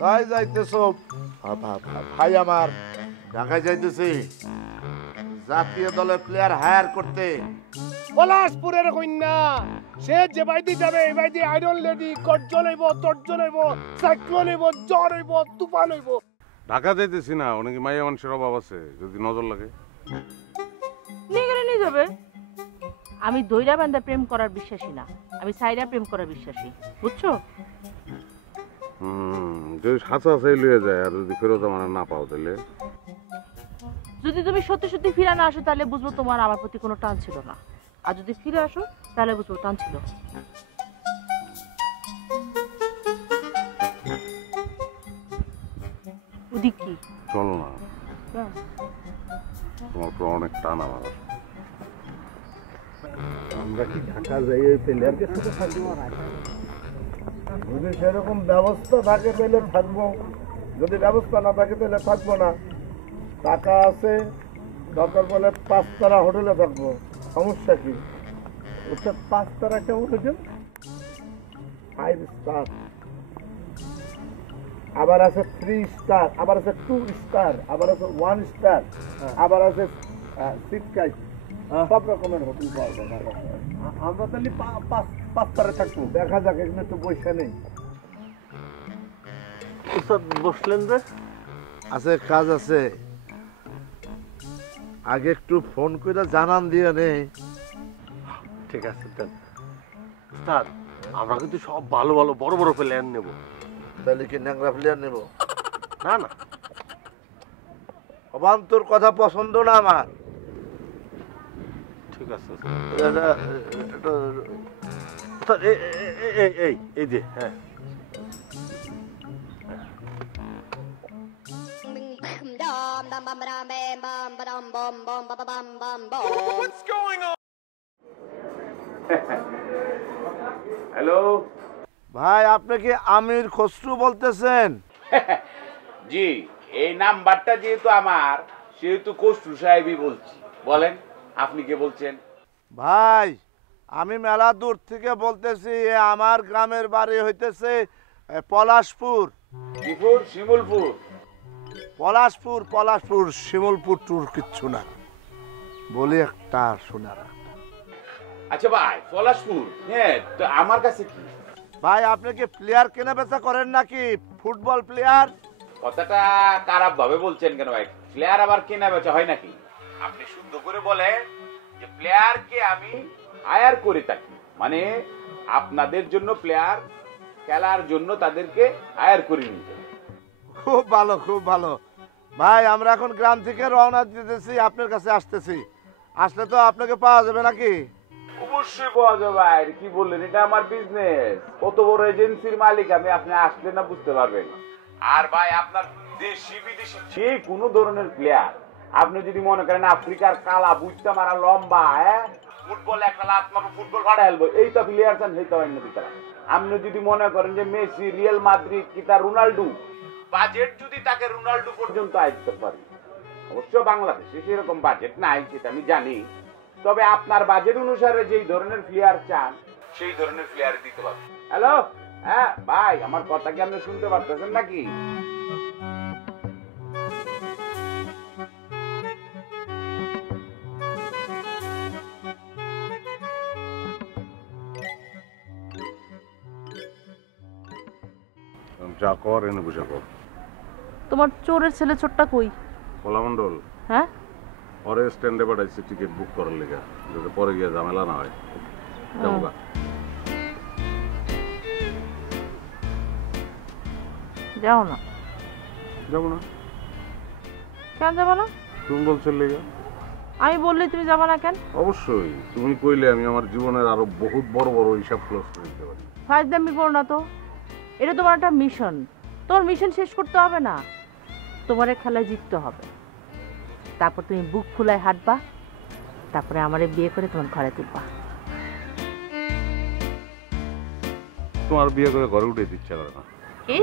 কোথায় যাইতেছো ভাই? আমার ঢাকায় যাইতেছি জাতীয় দলের প্লেয়ার হায়ার করতে। পলাশপুরের কন্যা সে যে বাইদি যাবে এই বাইদি আয়রন লেডি গর্জন হইব, তর্জন হইব, সাইক্লোন হইব, জ্বর হইব, তুফান হইব। ঢাকা যাইতেছি না, অনেকে মাইয়া মানুষের অভাব আছে, যদি নজর লাগে নিয়ে গেলে নিয়ে যাবে। আমি দইরা বান্ধা প্রেম করার বিশ্বাসী না, আমি সাইরা প্রেম করার বিশ্বাসী, বুঝছো? যদি হাসা হাসাই লইয়া যায় আর যদি ফেরত আমার না পাও তাহলে? যদি তুমি সত্যি সত্যি ফিরে না আসো তাহলে বুঝবো তোমার আমার প্রতি কোনো টান ছিল না, আর যদি ফিরে আসো তাহলে বুঝবো টান ছিল। ওদিক কি? চলো না, তোমার তো অনেক টান আমার। আমরা কি ঢাকা যাই ওই প্লেয়ারদের সাথে থাকবো না? যদি সেরকম ব্যবস্থা থাকে তাহলে থাকবো, যদি ব্যবস্থা না থাকে তাহলে থাকবো না। টাকা আছে, দরকার বলে 5 তারা হোটেলে থাকবো, সমস্যা কি? ওটা 5 তারা কেমন হোটেল, 5 স্টার, আবার আছে 3 স্টার, আবার আছে 2 স্টার, আবার আছে 1 স্টার, আবার আছে 6 স্টার, সব রকমের হোটেল পাওয়া যায়। আমরা তাহলে 5 তারা থাকবো। দেখা যাক, এখানে তো পয়সা নেই। বসলেন যে? আছে, কাজ আছে, আগে একটু ফোন করে জানান দিয়ে নেই। ঠিক আছে দেন স্যার, আমরা কিন্তু সব ভালো ভালো বড় বড় প্লেয়ার নেব। তাহলে কি ন্যাংরা প্লেয়ার নেব? না না, অবান্তর কথা পছন্দ না আমার। ঠিক আছে এই যে, হ্যাঁ হ্যালো ভাই, আপনি কি আমির খসরু বলতেছেন? জি, এই নাম্বারটা যেহেতু আমার, সেহেতু খসরু সাহেবই বলছি। বলেন, আপনি কে বলছেন? ভাই, আমি মেলা দূর থেকে বলতেছি। আমার গ্রামের বাড়ি হইতেছে পলাশপুর। শিবপুর, শিমুলপুর? পলাশপুর, পলাশপুর, শিমুলপুর টুর কিচ্ছু না, বলি একটা শোনার। আচ্ছা ভাই, পলাশপুর, হ্যাঁ, তো আমার কাছে কি? ভাই, আপনি কি প্লেয়ার কেনা বেচা করেন নাকি? Football player? কথাটা খারাপ ভাবে বলছেন কেন ভাই? প্লেয়ার আবার কেনা বেচা হয় নাকি? আপনি শুদ্ধ করে বলেন যে প্লেয়ারকে আমি হায়ার করে থাকি, মানে আপনাদের জন্য প্লেয়ার খেলার জন্য তাদেরকে হায়ার করে নিতে। খুব ভালো, খুব ভালো। ভাই, আমরা এখন গ্রাম থেকে রওনা দিতেছি, আপনার কাছে আসতেছি। আসলে তো আপনাকে পাওয়া যাবে নাকি? অবশ্যই পাওয়া যাবে ভাই, কি বললেন, এটা আমার বিজনেস, কত বড় এজেন্সির মালিক আমি, আপনি আসলে না বুঝতে পারবেন। আর ভাই, আপনার দেশি বিদেশি যে কোনো ধরনের প্লেয়ার, আপনি যদি মনে করেন আফ্রিকার কালা বুঝতে মারা লম্বা, হ্যাঁ, ফুটবল একটা লাত মারবো, ফুটবল ফাটা হেলবো, এই তো প্লেয়ার চান, সেই তো অন্য ভিতরে। আপনি যদি মনে করেন যে মেসি, রিয়াল মাদ্রিদ কি তার রোনাল্ডো, বাজেট যদি তাকে রোনাল্ডো পর্যন্ত আসতে পারি, অবশ্য বাংলাদেশে সেরকম বাজেট নাই, সেটা আমি জানি, তবে আপনার বাজেট অনুসারে যেই ধরনের প্লেয়ার চান সেই ধরনের প্লেয়ার দিতে পারবেন। হ্যালো, হ্যাঁ ভাই, আমার কথা কি আপনি শুনতে পারতেছেন নাকি? যা কর এনে বসে কর। তোমার চোরের ছেলে ছোটটা কই? কলামন্ডল, হ্যাঁ, পরে স্ট্যান্ডে পাঠাইছি টিকিট বুক করার লেগে, যাতে পরে গিয়ে ঝামেলা না হয়। যাবো গা। যাও না। যাবো না? কেন যাবো না? তুমি বলছো লেগে। আমি বললে তুমি যাবো না কেন? অবশ্যই, তুমি কইলে আমি আমার জীবনের আরো বহুত বড় বড় হিসাব ক্লোজ করে দিতে পারি। ফাজদামি করো না তো, এটা তোমার একটা মিশন, তোমার মিশন শেষ করতে হবে না, তোমার খেলায় জিততে হবে। তারপর তুমি বুক ফুলায় হাঁটবা, তারপরে আমারে বিয়ে করে তোমার ঘরে তুলবা। তোমার বিয়ে করে ঘরে উঠে ইচ্ছা করে না? কি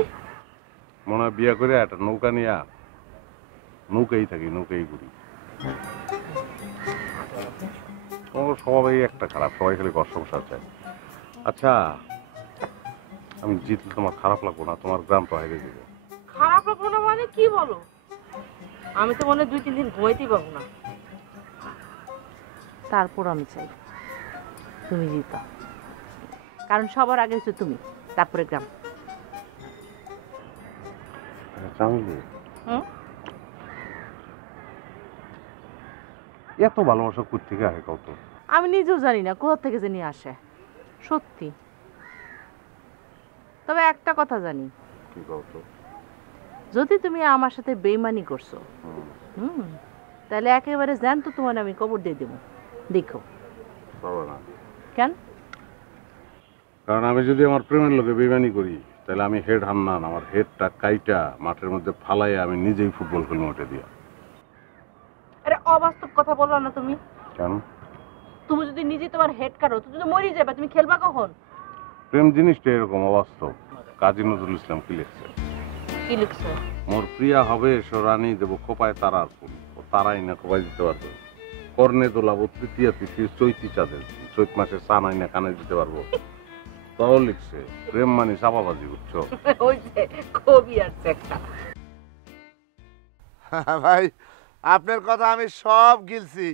মনে হয় বিয়ে করে একটা নৌকা নিয়ে নৌকাই থাকি, নৌকাই ঘুরি। তোমার সবাই একটা খারাপ, সবাই খালি ঘর সংসার চায়। আচ্ছা, আমি জিতলে তোমার খারাপ লাগবো না? তোমার গ্রাম তো হারিয়ে দেবে। মানে কি বলো? আমি তো মনে হয় 2-3 দিন ঘুমাইতেই পারবো না। তারপর আমি চাই তুমি জিতা, কারণ সবার আগে হচ্ছে তুমি, তারপরে গ্রাম। হুম? এত ভালোবাসা কোথেকে আসে কত? আমি নিজেও জানি না কোথা থেকে যে নিয়ে আসে, সত্যি। তবে একটা কথা জানি, কি কত? যদি তুমি আমার সাথে বেইমানি করছো, তাহলে একেবারে জান তো তোমার আমি কবর দিয়ে দেবো, দেখো। পারবে না, কেন? কারণ আমি যদি আমার প্রেমের লোকে বেইমানি করি তাহলে আমি হেড হান্নান, আমার হেডটা কাইটা মাঠের মধ্যে ফালাইয়া আমি নিজেই ফুটবল খেলবো ওটা দিয়া। আরে অবাস্তব কথা বললো না তুমি। কেন? তুমি যদি নিজে তোমার হেড কাটো তুমি তো মরে যাবে, তুমি খেলবা কখন? প্রেম জিনিসটা এরকম অবাস্তব। কাজী নজরুল ইসলাম কি লিখছে? কি লিখছো? মোর প্রিয়া হবে রানী দেব খোপায় তারার ফুল, ও তারাই না খোপায় দিতে পারবে। কর্ণে দোলাবো তৃতীয়া তিথি চৈতি চাঁদের, চৈত মাসে চান আইনা কানে দিতে পারবো। তাও লিখছে প্রেম মানে চাপাবাজি, বুঝছো? ওই যে কবি আছে একটা। ভাই আপনার কথা আমি সব গিলছি।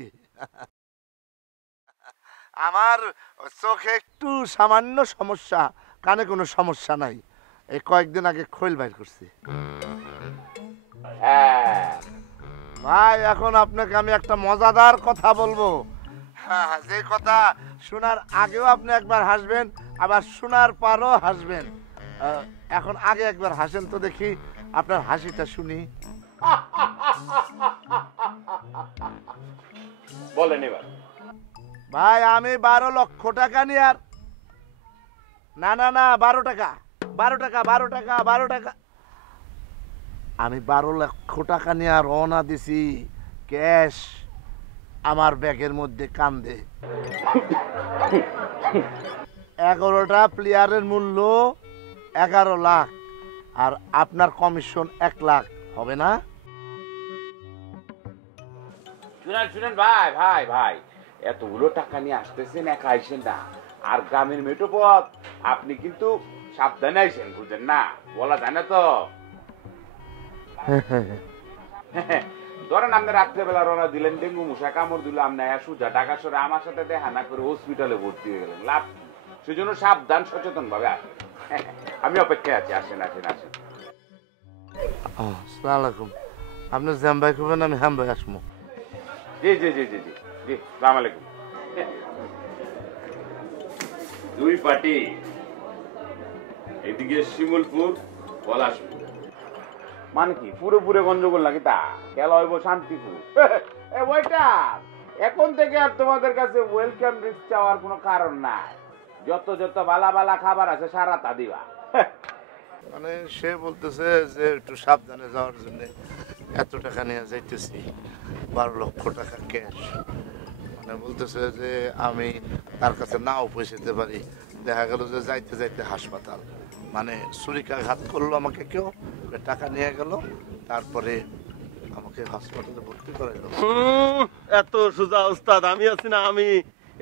আমার চোখে একটু সামান্য সমস্যা, কানে কোনো সমস্যা নাই। এই কয়েকদিন আগে খৈল বাইর করছি। ভাই এখন আপনাকে আমি একটা মজাদার কথা বলবো, যে কথা শোনার আগেও আপনি একবার হাসবেন, আবার শোনার পরও হাসবেন। এখন আগে একবার হাসেন তো দেখি, আপনার হাসিটা শুনি। বলেন এবার। ভাই আমি 12 লক্ষ টাকা নিয়ে আর না না না 12 টাকা আমি 12 লক্ষ টাকা নিয়ে আর রওনা দিছি ক্যাশ আমার ব্যাগের মধ্যে কান্দে। 11টা প্লেয়ারের মূল্য 11 লাখ, আর আপনার কমিশন 1 লাখ হবে না? শুনেন ভাই ভাই ভাই, এতগুলো টাকা নিয়ে আসতেছেন, একা আইসেন না। আর গ্রামের মেঠো পথ, আপনি কিন্তু সাবধানে আইসেন, বুঝেন না, বলা যায় না তো। ধরেন আপনি রাত্রেবেলা রওনা দিলেন, ডেঙ্গু মশা কামড় দিল, আপনি সুজা টাকা সরে আমার সাথে দেখা না করে হসপিটালে ভর্তি হয়ে গেলেন, লাভ কি? সেজন্য সাবধান সচেতন ভাবে আসেন। আমি অপেক্ষায় আছি, আসেন আসেন আসেন। আসসালামু আলাইকুম। আপনি জ্যাম ভাই খুবেন, আমি হ্যাম ভাই আসবো। জি জি জি জি জি জি, সালাম আলাইকুম। দুই পার্টি, এদিকে শিমুলপুর পলাশপুর। মানে কি পুরোপুরে গঞ্জগোল নাকি? তা খেলা হইব শান্তিপুর। ওইটার এখন থেকে আর তোমাদের কাছে ওয়েলকাম ড্রিঙ্কস চাওয়ার কোনো কারণ নাই। যত যত বালা বালা খাবার আছে সারা তা দিবা। মানে সে বলতেছে যে একটু সাবধানে যাওয়ার জন্য এত টাকা নিয়ে যাইতেছি, 12 লক্ষ টাকা ক্যাশ। মানে বলতেছে যে আমি তার কাছে নাও পৌঁছাতে পারি। দেখা গেল যে যাইতে যাইতে হাসপাতাল, মানে ছুরিকাঘাত করলো আমাকে কেউ, টাকা নিয়ে গেল, তারপরে আমাকে হাসপাতালে ভর্তি করাইলো। এত সোজা ওস্তাদ আমি আছি না? আমি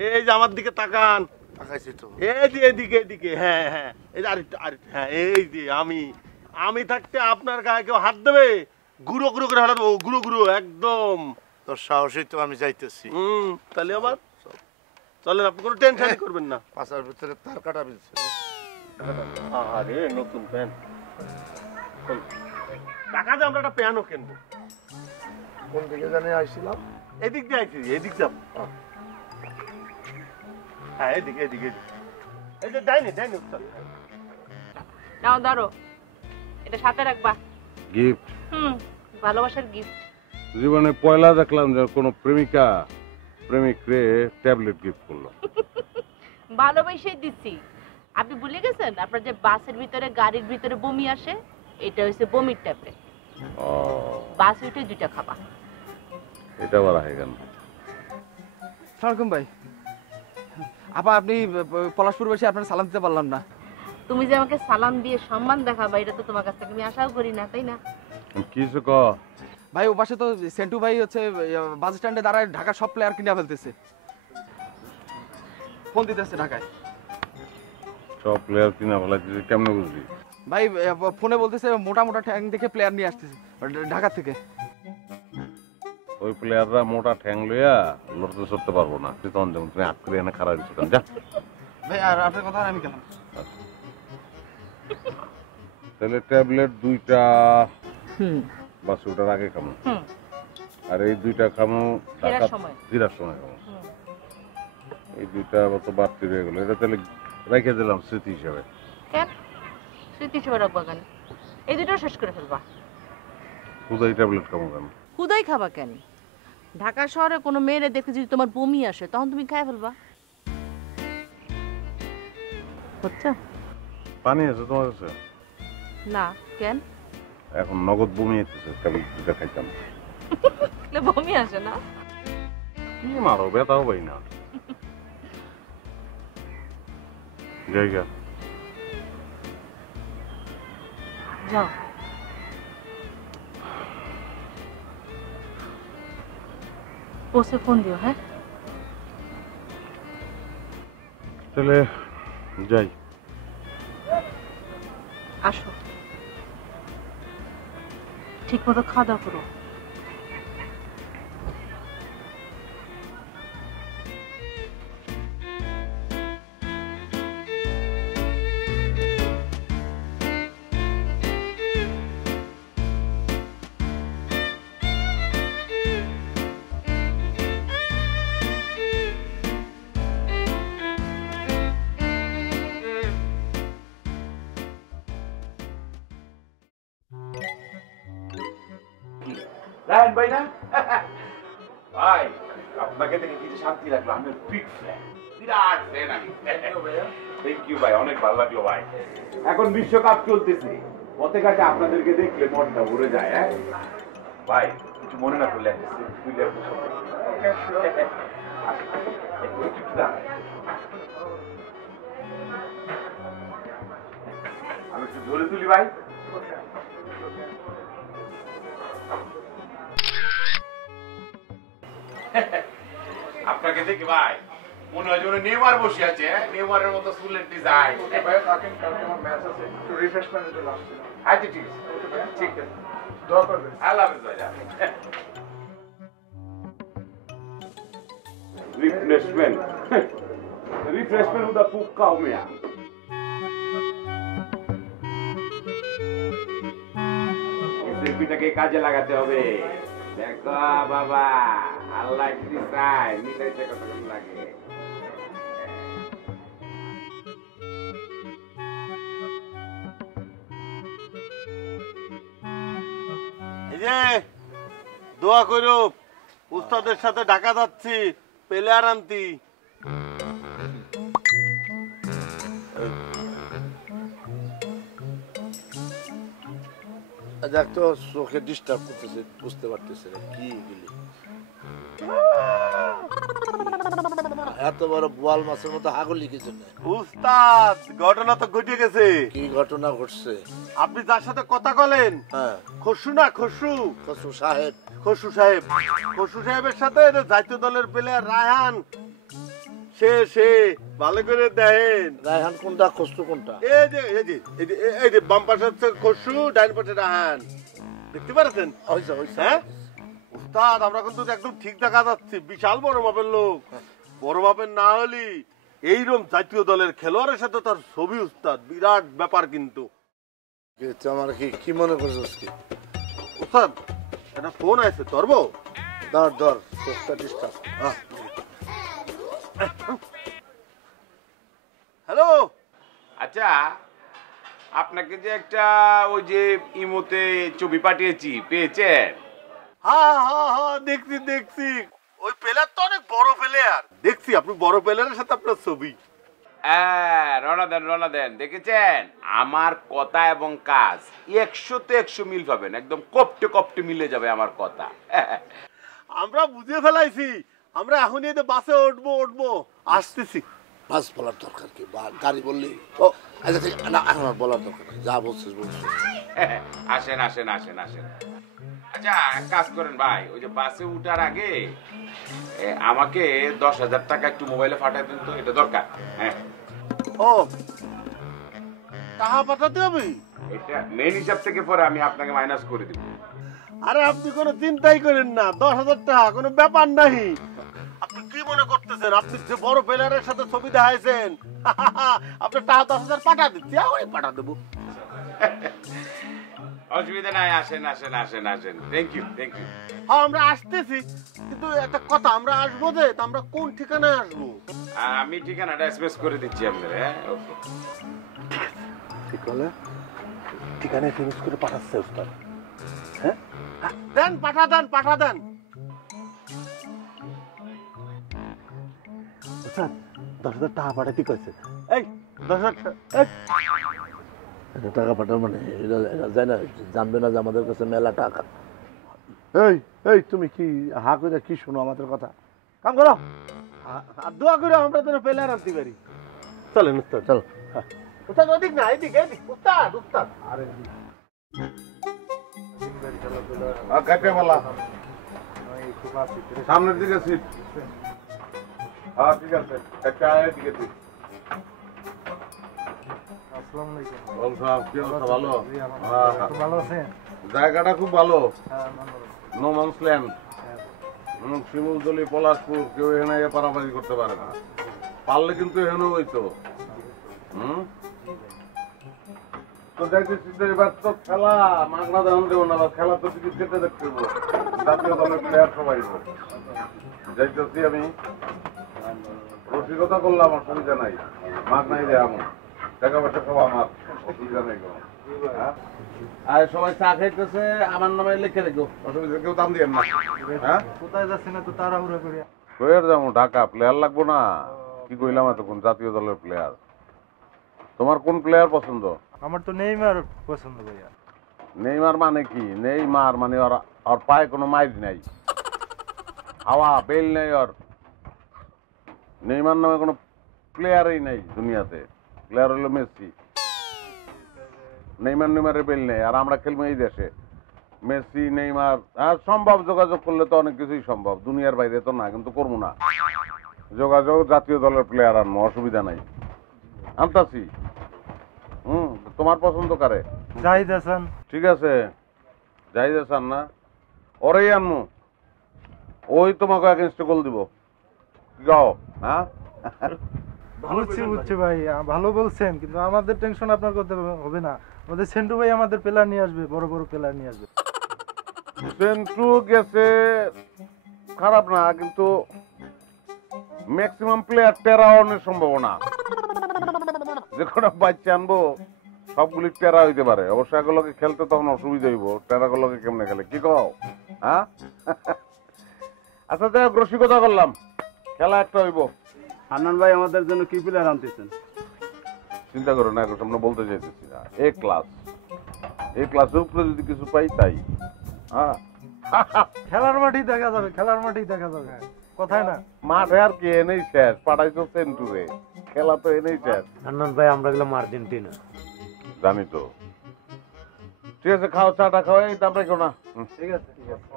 এই যে আমার দিকে তাকান, তাকাইছি তো। এই যে এদিকে এদিকে, হ্যাঁ হ্যাঁ, এই যে আরেকটু হ্যাঁ, এই যে আমি থাকতে আপনার গায়ে কেউ হাত দেবে? গুঁড়ো গুঁড়ো করে হাত দেবো, গুঁড়ো গুঁড়ো একদম। তোর সাহসই তো আমি যাইতেছি। তাহলে আবার চলেন, আপনি কোনো টেনশন করবেন না। পাশার ভিতরে তার কাটা বিলছে। আরে নতুন প্যান্ট, টাকা দিয়ে আমরা একটা প্যানও কিনবো। কোন দিকে জানি আইছিলাম? এদিক দিয়ে আইছি, এদিক যাব। হ্যাঁ এদিকে এদিকে, এই যে ডাইনি ডাইনি। নাও ধরো, এটা সাথে রাখবা। গিফট? ভালোবাসার গিফট। জীবনে পয়লা দেখলাম যে কোনো প্রেমিকা প্রেমিক রে ট্যাবলেট গিফট করলো। ভালোবাসাই দিচ্ছি। আপনি ভুলে গেছেন আপনার যে বাসের ভিতরে গাড়ির ভিতরে বমি আসে, এটা হচ্ছে বমির ট্যাবলেট। বাস উঠে 2টা খাবা। এটা বলা হয়ে গেল। সালাম ভাই। আপা আপনি পলাশপুর বসে আপনার সালাম দিতে পারলাম না। তুমি যে আমাকে সালাম দিয়ে সম্মান দেখাবা, এটা তো তোমার কাছ থেকে আমি আশাও করি না, তাই না? কিছু ক ভাই, ও পাশে তো সেন্টু ভাই হচ্ছে বাস স্ট্যান্ডে দাঁড়ায় ঢাকার সব প্লেয়ার কিনে ফেলতেছে, ফোন দিতেছে ঢাকায়। সব প্লেয়ার কিনা ফেলাইছে, কেমনে বুঝলি? ভাই ফোনে বলতেছে মোটা মোটা ঠ্যাং দেখে প্লেয়ার নিয়ে আসতেছে ঢাকা থেকে। ওই প্লেয়াররা মোটা ঠ্যাং লইয়া লড়তে চড়তে পারবো না, তুই তখন যেমন তুমি আটকে এনে খারাপ দিচ্ছ কেন, যা। ভাই আর আপনার কথা আমি গেলাম। তাহলে ট্যাবলেট 2টা হুম বাস ওটার আগে খামো, হুম আর এই 2টা খামো ফেরার সময়। ফেরার সময় খামো। হুম। এই 2টা মতো বাড়তি রয়ে গেলো, এটা তাহলে রেখে দিলাম স্মৃতি হিসাবে। কেন স্মৃতি হিসেবে রাখবা কেন? এই দুটো শেষ করে ফেলবা। খুদাই ট্যাবলেট খামো কেন? খুদাই খাবা কেন? ঢাকা শহরে কোনো মেয়েরে দেখে যদি তোমার বমি আসে তখন তুমি খাই ফেলবা। হচ্ছে পানি আছে তোমার কাছে? না কেন? এখন নগদ বমি হইতেছে, ট্যাবলেট 2টা খাইতাম। বমি আসে না? কি মারো, ব্যথাও পাই না। জায়গা যাও। বসে ফোন দিও। হ্যাঁ তাহলে যাই। আসো, ঠিক মতো খাওয়া দাওয়া করো। রায়হান ভাই না? ভাই আপনাকে দেখে কিছু শান্তি লাগলো, আমি বিগ ফ্যান, বিরাট ফ্যান আমি। থ্যাংক ইউ ভাই, অনেক ভালো লাগলো ভাই। এখন বিশ্বকাপ চলতেছে, পথে ঘাটে আপনাদেরকে দেখলে মনটা ভরে যায়। হ্যাঁ ভাই, কিছু মনে না করলে আমি একটু ধরে তুলি ভাই। আপনাকে দেখি ভাই মনে হয় যেন নেইমার বসে আছে, নেইমারের মতো চুলের ডিজাইন। আচ্ছা ঠিক আছে, ঠিক আছে, দোয়া করবেন। আল্লাহ হাফেজ ভাই। রিফ্রেশমেন্ট রিফ্রেশমেন্ট উদা পুক্কা মিয়া। এসএপিটাকে কাজে লাগাতে হবে। দেখো বাবা, আল্লাহ কি চায়, মিলাইতে কতক্ষণ লাগে। এই যে দোয়া করো, উস্তাদের সাথে ঢাকা যাচ্ছি, প্লেয়ার আনতি। দেখ তো চোখে ডিস্টার্ব করতেছে, বুঝতে পারতেছে না কি গেলি। এত বড় বোয়াল মাছের মতো হাগলি কিছু নেই। উস্তাদ ঘটনা তো ঘটে গেছে। কি ঘটনা ঘটছে? আপনি যার সাথে কথা বলেন, হ্যাঁ, খসরু না খসরু, খসরু সাহেব। খসরু সাহেব, খসরু সাহেবের সাথে জাতীয় দলের প্লেয়ার রায়হান, সে ভালো করে দেখেন। রায়হান কোনটা, খসরু কোনটা? এই যে এই যে এই যে বাম পাশে হচ্ছে খসরু, ডাইন পাশে রায়হান, দেখতে পাচ্ছেন? হইছে হইছে। হ্যাঁ উস্তাদ, আমরা কিন্তু একদম ঠিক দেখা যাচ্ছি, বিশাল বড় মাপের লোক। বড় মাপের না হলি এইরকম জাতীয় দলের খেলোয়াড়ের সাথে তার ছবি, উস্তাদ বিরাট ব্যাপার কিন্তু। আমার কি মনে করছিস কি? উস্তাদ একটা ফোন আছে, ধরবো? ধর ধর, চোখটা ডিস্টার্ব। হ্যালো। আচ্ছা, আপনাকে যে একটা ওই যে ইমোতে ছবি পাঠিয়েছি, পেয়েছেন? হ্যাঁ দেখছি দেখছি, ওই প্লেয়ার তো অনেক বড় প্লেয়ার। দেখছি আপনি বড় প্লেয়ারের সাথে আপনার ছবি। হ্যাঁ, রওনা দেন, দেখেছেন? আমার কথা এবং কাজ 100-তে 100 মিল পাবেন, একদম কপটে মিলে যাবে আমার কথা। আমরা বুঝে ফেলাইছি, আমরা এখনই বাসে উঠবো, আসতেছি। বাস বলার দরকার কি, গাড়ি বললি? ও আচ্ছা ঠিক না, এখন আর বলার দরকার নেই, যা বলছিস বলছিস। আসেন। আচ্ছা, এক কাজ করেন ভাই, ওই যে বাসে উঠার আগে আমাকে 10,000 টাকা একটু মোবাইলে পাঠায় দিন তো, এটা দরকার। হ্যাঁ। ও টাকা পাঠাতে হবে? এটা মেন হিসাব থেকে পরে আমি আপনাকে মাইনাস করে দিব। আরে আপনি কোনো চিন্তাই করেন না, 10,000 টাকা কোনো ব্যাপার নাই। আপনি কি মনে করতেছেন আপনি যে বড় প্লেয়ারের সাথে ছবি দেখাইছেন? আপনার টাকা 10,000 পাঠা দিচ্ছি, আমি পাঠা দেবো। অসুবিধা নাই, আসেন আসেন আসেন আসেন। Thank you thank you. হ্যাঁ আমরা আসতেছি, কিন্তু একটা কথা, আমরা আসবো যে তা আমরা কোন ঠিকানায় আসবো? আমি ঠিকানাটা এসএমএস করে দিচ্ছি আপনার। হ্যাঁ ওকে ঠিক হলে ঠিকানা এসএমএস করে পাঠাচ্ছে উস্তাদ। হ্যাঁ দেন, পাঠা দেন, পাঠা দেন। উস্তাদ 10,000 টাকা পাঠাতে কইছে। এই 10,000 টাকা পাঠার মানে এটা যায় না, জানবে না যে আমাদের কাছে মেলা টাকা। এই এই তুমি কি হা করে কি শোনো আমাদের কথা? কাম করো, আর দোয়া করে আমরা তো প্লেয়ার আনতে পারি। চলেন উস্তাদ, চলো। উস্তাদ ওদিক না, এদিক এদিক। উস্তাদ উস্তাদ আরে কাটে বলা সামনের দিকে সিট। হ্যাঁ ঠিক আছে, একটা আয়ের দিকে সিট। জায়গাটা খুব ভালো, নো মানস ল্যান্ড। শিমুলতলি, পলাশপুর, কেউ এখানে পারাপারি করতে পারে না। পারলে কিন্তু এখানে হইতো। তো যাইতেছি তো এবার তো খেলা মাগনা দাম দেবো না, খেলা তো টিকিট কেটে দেখতে দেবো। জাতীয় দলের প্লেয়ার সবাই যাইতেছি আমি, রসিকতা করলাম, অসুবিধা নাই। মাগনাই দেয় আমার টাকা পয়সা সব আমার, অসুবিধা নেই কোনো। আর সবাই চা খাইতেছে, আমার নামে লিখে রেখো, অসুবিধা, কেউ দাম দিয়ে না। হ্যাঁ কোথায় যাচ্ছে না তো তাড়াহুড়া করে? কইর যাবো ঢাকা, প্লেয়ার লাগবো না? কি কইলাম এতক্ষণ, জাতীয় দলের প্লেয়ার। তোমার কোন প্লেয়ার পছন্দ? আমার তো নেইমার পছন্দ ভাইয়া। নেইমার মানে কি? নেইমার মানে ওর পায়ে কোনো মাইর নাই, হাওয়া বেল নেই ওর। নেইমার নামে কোনো প্লেয়ারই নেই দুনিয়াতে। প্লেয়ার হলো মেসি। নেইমারের বেল নেই। আর আমরা খেলবো এই দেশে, মেসি নেইমার। আর সম্ভব, যোগাযোগ করলে তো অনেক কিছুই সম্ভব, দুনিয়ার বাইরে তো না, কিন্তু করবো না যোগাযোগ। জাতীয় দলের প্লেয়ার আনবো, অসুবিধা নাই, আনতাছি। তোমার পছন্দ কারে? জাহিদ হাসান। ঠিক আছে, জাহিদ হাসান না, ওরেই আনমু। ওই তোমাকে এগেইনস্টে গোল দিব, যাও। হ্যাঁ বুঝছি ভাই, ভালো বলছেন, কিন্তু আমাদের টেনশন আপনার করতে হবে না। আমাদের সেন্টু ভাই আমাদের প্লেয়ার নিয়ে আসবে, বড় বড় প্লেয়ার নিয়ে আসবে। সেন্টু গেছে খারাপ না, কিন্তু ম্যাক্সিমাম প্লেয়ার টেরা হওয়ার সম্ভাবনা। যে কোনো বাচ্চা আনবো সবগুলি টেরা হইতে পারে। অবশ্য এগুলোকে খেলতে তখন অসুবিধা হইব, টেরাগুলোকে কেমনে খেলে, কি কও? হ্যাঁ আচ্ছা যাই হোক, রসিকতা করলাম, খেলা একটা হইব। হান্নান ভাই আমাদের জন্য কি প্লেয়ার আনতেছেন? চিন্তা করো না, এখন সামনে বলতে চাইতেছি না। এ ক্লাসের উপরে যদি কিছু পাই তাই। হ্যাঁ খেলার মাঠেই দেখা যাবে, খেলার মাঠেই দেখা যাবে, কথায় না। মাঠে আর কি, এনেই শেষ, পাঠাইছো সেন্টুরে, খেলা তো এনেই শেষ। হান্নান ভাই আমরা গেলাম আর্জেন্টিনা। জানি তো। ঠিক আছে, খাও, চাটা খাও, এই দাম রেখো না। ঠিক আছে ঠিক আছে।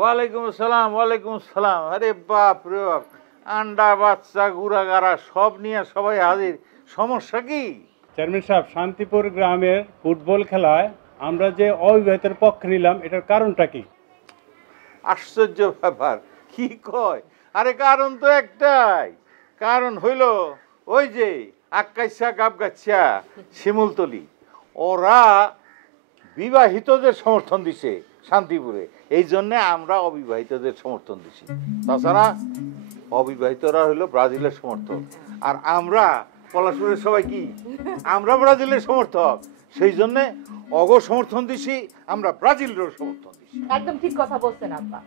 ওয়ালাইকুম আসসালাম। ওয়ালাইকুম আসসালাম। আরে বাপ রে বাপ, আন্ডা বাচ্চা গুড়াগাড়া সব নিয়ে সবাই হাজির। সমস্যা কি? চেয়ারম্যান সাহেব, শান্তিপুর গ্রামের ফুটবল খেলায় আমরা যে অবিবাহিতের পক্ষ নিলাম, এটার কারণটা কি? আশ্চর্য ব্যাপার, কি কয়? আরে কারণ তো একটাই, কারণ হইল ওই যে আক্কাইসা গাবগাছা শিমুলতলি, ওরা বিবাহিতদের সমর্থন দিছে শান্তিপুরে, এই জন্যে আমরা অবিবাহিতদের সমর্থন দিছি। তাছাড়া অবিবাহিতরা হইলো ব্রাজিলের সমর্থক, আর আমরা পলাশপুরের সবাই কি, আমরা ব্রাজিলের সমর্থক, সেই জন্যে অগ সমর্থন দিছি, আমরা ব্রাজিলের সমর্থন দিছি। একদম ঠিক কথা বলছেন আব্বা।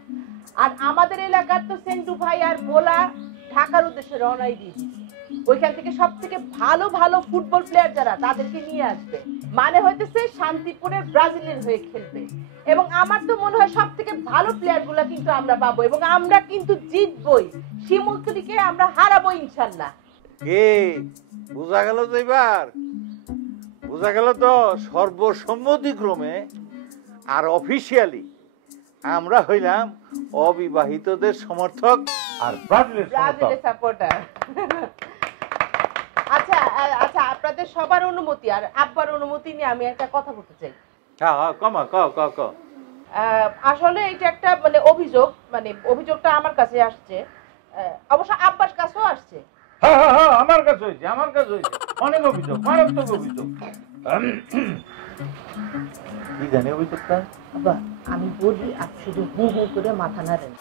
আর আমাদের এলাকার তো সেন্টু ভাই আর ভোলা ঢাকার উদ্দেশ্যে রওনাই দিয়ে দিচ্ছে। ওইখান থেকে সব থেকে ভালো ভালো ফুটবল প্লেয়ার যারা, তাদেরকে নিয়ে আসবে। মানে হইতেছে শান্তিপুরের ব্রাজিলের হয়ে খেলবে। এবং আমার তো মনে হয় সব থেকে ভালো প্লেয়ার গুলা কিন্তু আমরা পাবো, এবং আমরা কিন্তু জিতবই। শিমুলতলিকে আমরা হারাবো ইনশাল্লাহ। এ বোঝা গেল তো, এবার বোঝা গেল তো সর্বসম্মতিক্রমে আর অফিসিয়ালি আমরা হইলাম অবিবাহিতদের সমর্থক আর ব্রাজিলের সাপোর্টার। আচ্ছা আচ্ছা, আপনাদের আপনাদের সবার অনুমতি আর আব্বার অনুমতি নিয়ে আমি একটা কথা বলতে চাই। হ্যাঁ হ্যাঁ কমা ক আসলে এটা একটা মানে অভিযোগ, মানে অভিযোগটা আমার কাছে আসছে, অবশ্য আব্বার কাছেও আসছে। হ্যাঁ আমার কাছে হয়েছে অনেক অভিযোগ, মারাত্মক অভিযোগ। কি জানি অভিযোগটা? আব্বা আমি বলি, আপনি শুধু হু হু করে মাথা নাড়েন।